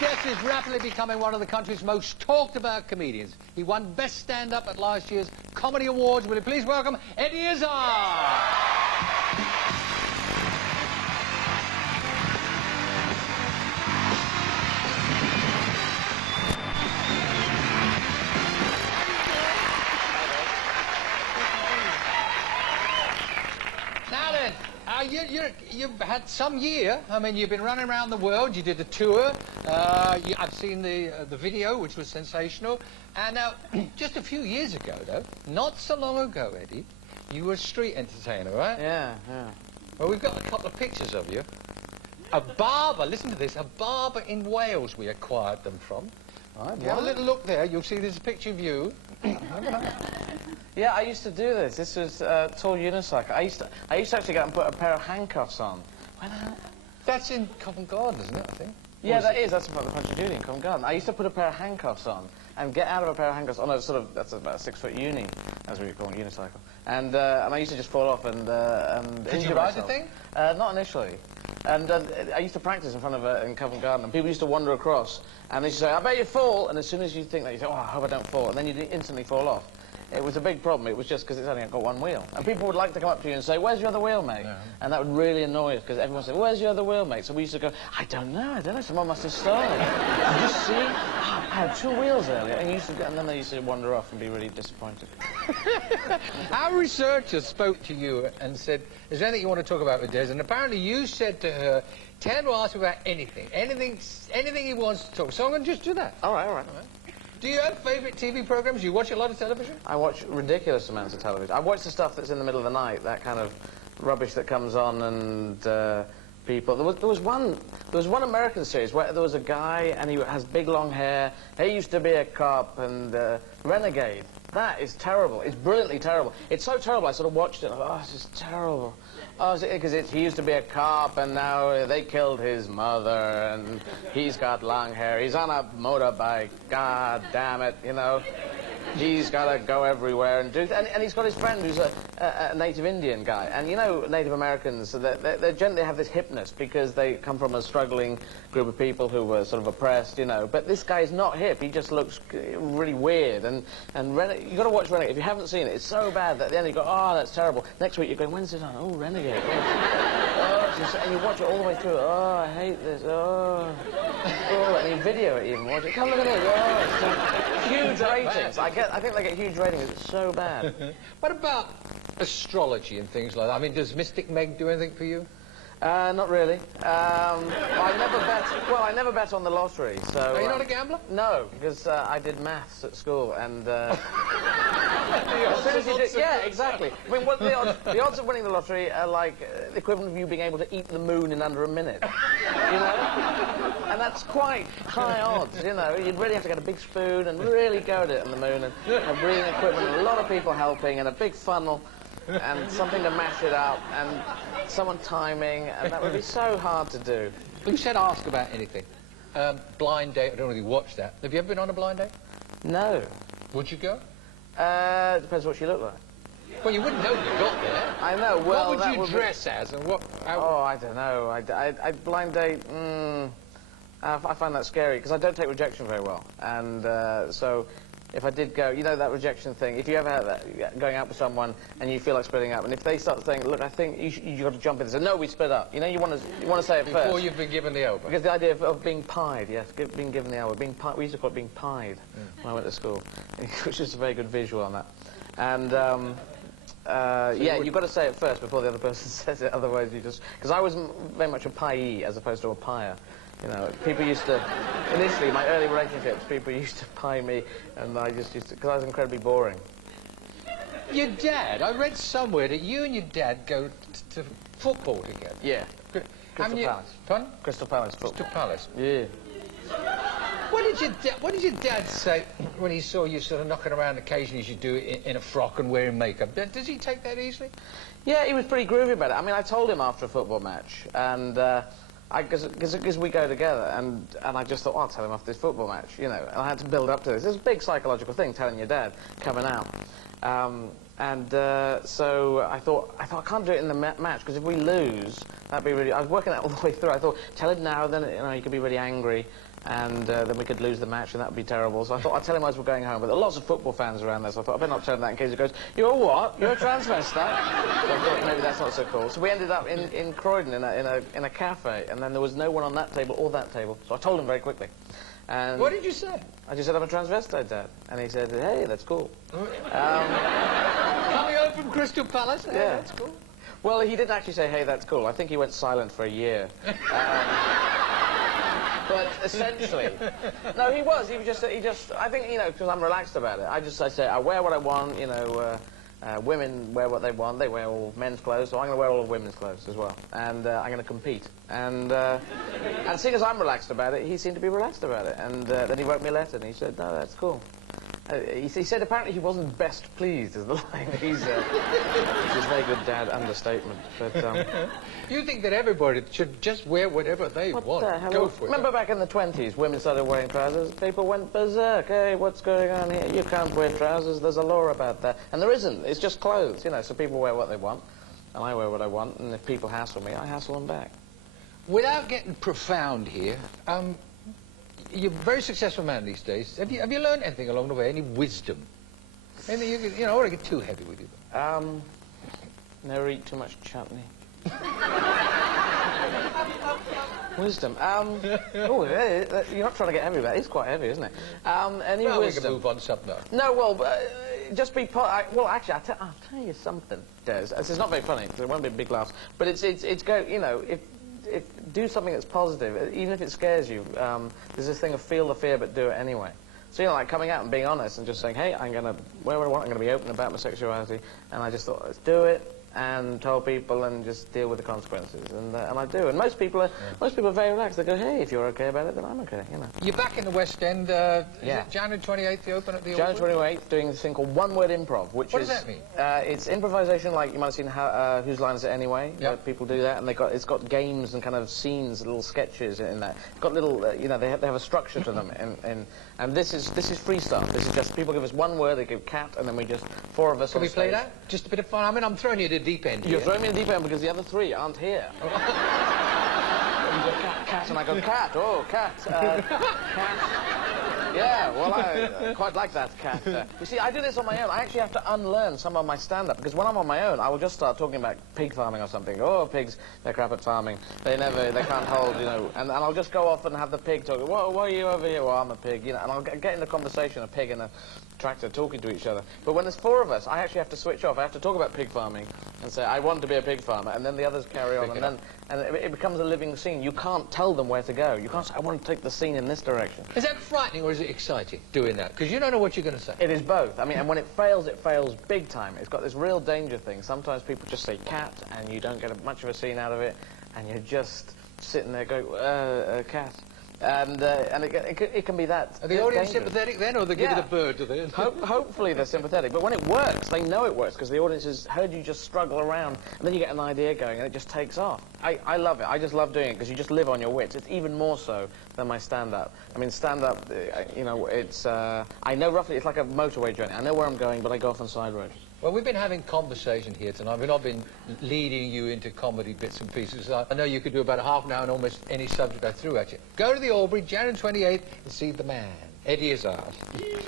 guest is rapidly becoming one of the country's most talked about comedians. He won Best Stand-Up at last year's Comedy Awards. Will you please welcome Eddie Izzard? Now then, you've had some year. I mean, you've been running around the world. You did a tour. I've seen the video, which was sensational. And now, just a few years ago, though, not so long ago, Eddie, you were a street entertainer, right? Yeah, yeah. Well, we've got a couple of pictures of you. A barber, listen to this, a barber in Wales we acquired them from. Right, if you have a little look there, you'll see there's a picture of you. Yeah, I used to do this. This was tall unicycle. I used to actually go and put a pair of handcuffs on. That's in Covent Garden, isn't it, I think? Yeah, that is. That's in front of the Punch of Judy in Covent Garden. I used to put a pair of handcuffs on and get out of a pair of handcuffs on a sort of, that's about a 6-foot uni, as we call it, unicycle. And I used to just fall off and Did you ride the thing? Not initially. And I used to practice in front of in Covent Garden, and people used to wander across, and they used to say, "I bet you fall," and as soon as you think that, you say, "Oh, I hope I don't fall," and then you instantly fall off. It was a big problem. It was just because it's only got one wheel. And people would like to come up to you and say, "Where's your other wheel, mate?" Yeah. And that would really annoy us, because everyone said, "Where's your other wheel, mate?" So we used to go, I don't know, someone must have stolen it. Did you see? Oh, I had 2 wheels earlier. And, and then they used to wander off and be really disappointed. Our researcher spoke to you and said, "Is there anything you want to talk about with Des?" And apparently you said to her, "Tell him to ask about anything he wants to talk." So I'm going to just do that. All right, all right. Do you have favourite TV programmes? Do you watch a lot of television? I watch ridiculous amounts of television. I watch the stuff that's in the middle of the night, that kind of rubbish that comes on, and people. There was one American series where there was a guy and he has big long hair. He used to be a cop, and Renegade. That is terrible. It's brilliantly terrible. It's so terrible. I sort of watched it. And I thought, oh, this is terrible. Oh, because he used to be a cop, and now they killed his mother, and he's got long hair. He's on a motorbike. God damn it, you know. He's got to go everywhere and do... And he's got his friend who's a native Indian guy. And, you know, Native Americans, they generally have this hipness because they come from a struggling group of people who were sort of oppressed, you know. But this guy's not hip. He just looks really weird. And you've got to watch Renegade. If you haven't seen it, it's so bad that at the end you go, oh, that's terrible. Next week you're going, when's it on? Oh, Renegade. Oh, and you watch it all the way through. Oh, I hate this. Oh. Oh, and you video it even. Watch it. Come look at it. Oh, huge ratings. I think they get huge ratings. It's so bad. What about astrology and things like that? I mean, does Mystic Meg do anything for you? Not really. I never bet. Well, I never bet on the lottery. So. Are you not a gambler? No, because I did maths at school, and as soon as you did, yeah, exactly. I mean, what the odds of winning the lottery are like the equivalent of you being able to eat the moon in under a minute. You know, and that's quite high odds. You know, you'd really have to get a big spoon and really go at it on the moon, and have breathing equipment, and a lot of people helping, and a big funnel. And something to mash it up, and someone timing, and that would be so hard to do. You said ask about anything. Blind date, I don't really watch that. Have you ever been on a blind date? No. Would you go? Depends what she looked like. Well, you wouldn't know when you got there. I know, well... What would you dress as, and what... Oh, I don't know. I blind date, I find that scary, because I don't take rejection very well. And so... If I did go, you know that rejection thing, if you ever have that, going out with someone and you feel like splitting up, and if they start saying, look, I think you've got to jump in and say, no, we split up. You know, you want to say it first. Before you've been given the elbow. Because the idea of being pied, yes, being given the elbow, we used to call it being pied when I went to school, which is a very good visual on that. And, yeah, you've got to say it first before the other person says it, otherwise you just... Because I was very much a piee as opposed to a pier. You know, people used to, initially, my early relationships, people used to pie me, and I just used to, because I was incredibly boring. Your dad, I read somewhere that you and your dad go to football together. Yeah. Crystal Palace. Pardon? Crystal Palace football. Crystal Palace. Yeah. What did your dad say when he saw you sort of knocking around occasionally as you do it in a frock and wearing makeup? Does he take that easily? Yeah, he was pretty groovy about it. I mean, I told him after a football match, and... Because we go together, and I just thought, oh, I'll tell him after this football match, you know, and I had to build up to this. It's a big psychological thing, telling your dad, coming out. So I thought, I can't do it in the match, because if we lose, that'd be really... I was working that all the way through. I thought, tell him now, then, you know, he could be really angry. and then we could lose the match, and that would be terrible. So I thought I'd tell him as we're going home. But there are lots of football fans around there, so I thought I better not tell him that in case he goes, "You're what? You're a transvestite?" So I thought maybe that's not so cool. So we ended up in Croydon in a cafe, and then there was no one on that table or that table. So I told him very quickly. And what did you say? I just said, "I'm a transvestite, Dad," and he said, "Hey, that's cool." Coming home from Crystal Palace? Hey, yeah, that's cool. Well, he didn't actually say, "Hey, that's cool." I think he went silent for a year. But essentially, no, he was just, I think, you know, because I'm relaxed about it. I say, I wear what I want, you know, women wear what they want, they wear all men's clothes, so I'm going to wear all of women's clothes as well. And I'm going to compete. And seeing as I'm relaxed about it, he seemed to be relaxed about it. And then he wrote me a letter and he said, "No, that's cool." He said apparently he wasn't best pleased, is the line. He's a very good dad understatement. But you think that everybody should just wear whatever they want? Go for it. Remember back in the 20s, women started wearing trousers, people went berserk. Hey, what's going on here? You can't wear trousers, there's a law about that. And there isn't, it's just clothes, you know, so people wear what they want, and I wear what I want, and if people hassle me, I hassle them back. Without getting profound here, you're a very successful man these days. Have you learned anything along the way? Any wisdom? Anything you know, I don't want to get too heavy with you. Never eat too much chutney. Wisdom. Oh, you're not trying to get heavy, but it's quite heavy, isn't it? Any well, wisdom? We can move on to something. No, well, just be. Well, actually, I'll tell you something, Des. It's not very funny. There won't be big laughs, but it's go. You know, if do something that's positive, even if it scares you. There's this thing of feel the fear, but do it anyway. So, you know, like coming out and being honest and just saying, "Hey, I'm going to wear what I want, I'm going to be open about my sexuality," and I just thought, let's do it, and tell people and just deal with the consequences, and I do. And most people are very relaxed. They go, "Hey, if you're okay about it, then I'm okay," you know. You're back in the West End. Yeah. Is it January 28th, you open at the January 28th, doing this thing called one-word improv, which what does that mean? It's improvisation, like you might have seen Whose Line Is It Anyway? Yep. People do that, and it's got games and kind of scenes, little sketches in that. It's got little, you know, they have a structure to them, and this is freestyle. This is just people give us one word, they give cat, and then we just four of us. Can we play that? Just a bit of fun. I mean, I'm throwing you to the deep end. You're throwing me in the deep end because the other three aren't here. You go cat, and I go cat. Oh, cat. Cat. Yeah, well, I quite like that, cat. You see, I do this on my own. I actually have to unlearn some of my stand-up, because when I'm on my own, I will just start talking about pig farming or something. Oh, pigs, they're crap at farming. They can't hold, you know. And I'll just go off and have the pig talk. Why are you over here? Well, I'm a pig, you know. And I'll get in a conversation, a pig and a tractor talking to each other. But when there's four of us, I actually have to switch off. I have to talk about pig farming and say, I want to be a pig farmer. And then the others carry on. And it becomes a living scene. You can't tell them where to go. You can't say, I want to take the scene in this direction. Is that frightening or is it exciting, doing that? Because you don't know what you're going to say. It is both. I mean, and when it fails big time. It's got this real danger thing. Sometimes people just say cat, and you don't get much of a scene out of it, and you're just sitting there going, cat. And it can be that. Are the audience dangerous. sympathetic then, or they give it a bird, do they? Hopefully they're sympathetic. But when it works, they know it works, because the audience has heard you just struggle around, and then you get an idea going, and it just takes off. I love it. I just love doing it, because you just live on your wits. It's even more so than my stand-up. I mean, stand-up, you know, it's... I know roughly, it's like a motorway journey. I know where I'm going, but I go off on side roads. Well, we've been having conversation here tonight. We've not been leading you into comedy bits and pieces. I know you could do about a half an hour on almost any subject I threw at you. Go to the Albury, January 28th, and see the man, Eddie Izzard. Cheers.